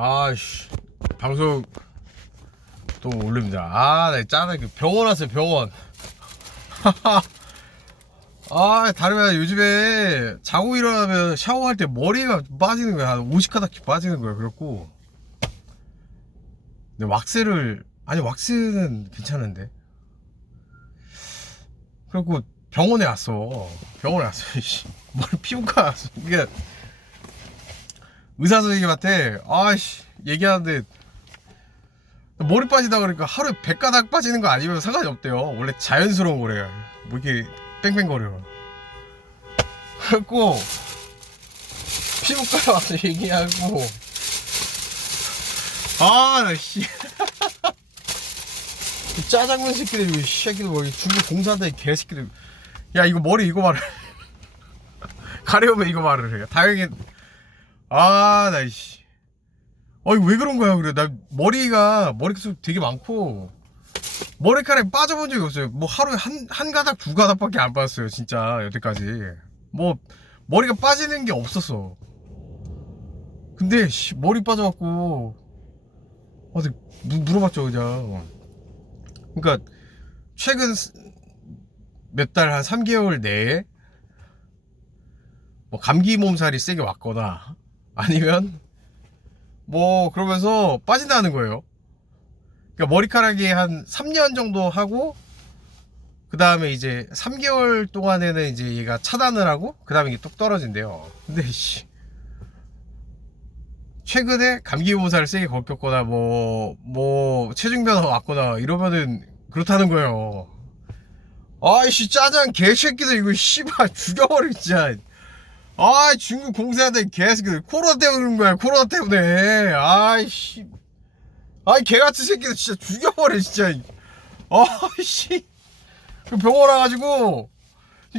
아씨 방송 또 올립니다. 아, 나 짜증. 병원 왔어요 병원. 아, 다름이 요즘에 자고 일어나면 샤워할 때 머리가 빠지는 거야. 한 50가닥 빠지는 거야. 그래갖고. 근데 왁스를, 아니, 왁스는 괜찮은데. 그래갖고 병원에 왔어. 병원에 왔어. 씨. 머리 피부과 왔어. 이게 의사 선생님한테, 아씨, 얘기하는데, 머리 빠지다 그러니까 하루에 100가닥 빠지는 거 아니면 상관이 없대요. 원래 자연스러운 거래요. 뭐 이렇게 뺑뺑거려. 그래갖고 피부과 와서 얘기하고 아, 나 씨. 이 짜장면 새끼들, 이 새끼들, 뭐, 이 중국 이 개새끼들. 야, 이거 머리 이거 말을. 가려우면 이거 말을 해요. 다행히. 아, 나, 씨. 어이, 왜 그런 거야, 그래. 나 머리가, 머리숱 되게 많고, 머리카락이 빠져본 적이 없어요. 뭐 하루에 한, 한 가닥, 두 가닥밖에 안 빠졌어요, 진짜, 여태까지. 뭐, 머리가 빠지는 게 없었어. 근데, 씨, 머리 빠져갖고, 무- 물어봤죠, 그냥. 그니까, 최근 몇 달, 한 3개월 내에, 뭐, 감기 몸살이 세게 왔거나, 아니면, 뭐, 그러면서 빠진다는 거예요. 그러니까 머리카락이 한 3년 정도 하고 그 다음에 이제 3개월 동안에는 이제 얘가 차단을 하고 그 다음에 이게 뚝 떨어진대요. 근데 씨 최근에 감기 몸살을 세게 겪었거나 뭐 뭐 체중 변화가 왔거나 이러면은 그렇다는 거예요. 아이씨 짜장 개새끼들 이거 씨발 죽여버리 진짜. 아 중국 공사한테 개새끼들 코로나 때문에 그런 거야 코로나 때문에. 아이씨. 아이 개같은 새끼들 진짜 죽여버려 진짜. 아이씨. 그 병원 와가지고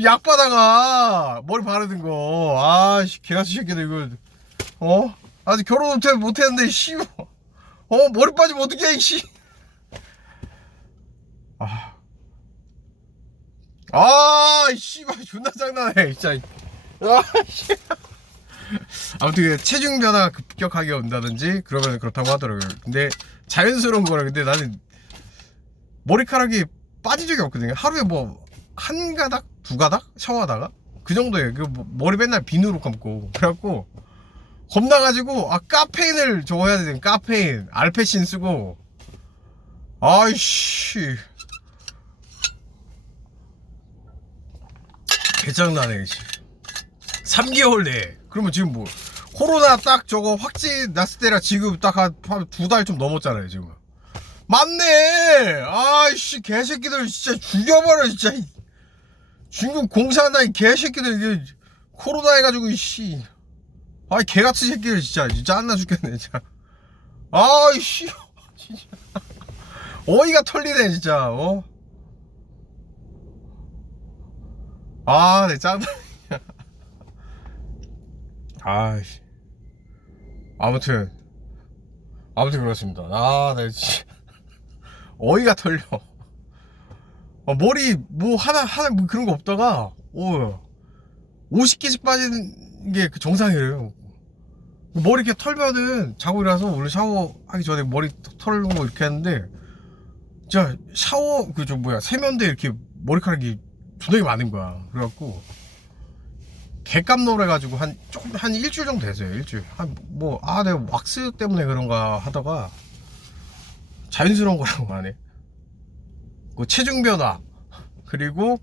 약 받아가 머리 바르는 거. 아씨 개같은 새끼들 이거. 어? 아직 결혼 못해 못했는데 씨어 머리 빠지면 어떡해 이씨. 아. 아, 씨발, 존나 장난해, 진짜. 아, 씨. 아무튼 그 체중 변화가 급격하게 온다든지 그러면 그렇다고 하더라고요. 근데 자연스러운 거라 근데 나는 머리카락이 빠진 적이 없거든요. 하루에 뭐 한 가닥, 두 가닥 샤워하다가 그 정도예요. 그 뭐- 머리 맨날 비누로 감고 그래갖고 겁나가지고 아 카페인을 저거 해야 되는 카페인 알페신 쓰고 아이씨 개장나네 씨. 3개월 내에. 그러면 지금 뭐 코로나 딱 저거 확진 났을 때라 지금 딱 한 두 달 좀 넘었잖아요 지금 맞네! 아이씨 개새끼들 진짜 죽여버려 진짜. 이. 중국 이 개새끼들 이게 코로나 해가지고 이씨. 아이 개같은 새끼들 진짜. 진짜 안나 죽겠네 진짜. 아이씨. 진짜. 어이가 털리네 진짜. 어? 아내 짱 아이씨. 아무튼. 아무튼 그렇습니다. 아, 나 진짜. 어이가 털려. 어, 머리, 뭐, 하나, 하나, 뭐 그런 거 없다가, 오, 50개씩 빠지는 게그 정상이래요. 머리 이렇게 털면은, 자고 일어나서 원래 샤워하기 전에 머리 털고 이렇게 했는데, 진짜 샤워, 그, 저, 뭐야, 세면대 이렇게 머리카락이 두덩이 많은 거야. 그래갖고, 개깜놀 해가지고 한 조금 한 일주일 정도 됐어요 일주일. 한 뭐 아 내가 왁스 때문에 그런가 하다가 자연스러운 거라고 하네 그 체중 변화. 그리고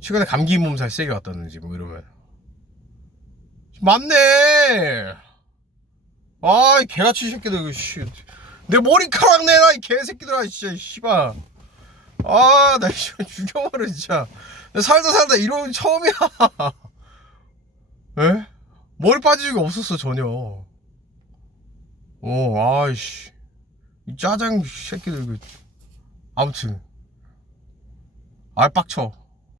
최근에 감기 몸살 세게 왔다든지 뭐 이러면. 맞네! 아이 개같이 새끼들 씨. 내 머리카락 내놔 이 개새끼들아 진짜 씨발. 아나 죽여버려 진짜. 나 살다 살다 이런 처음이야 에? 머리 빠진 적이 없었어 전혀. 어, 아이씨, 이 짜장 새끼들 그 아무튼 아 빡쳐.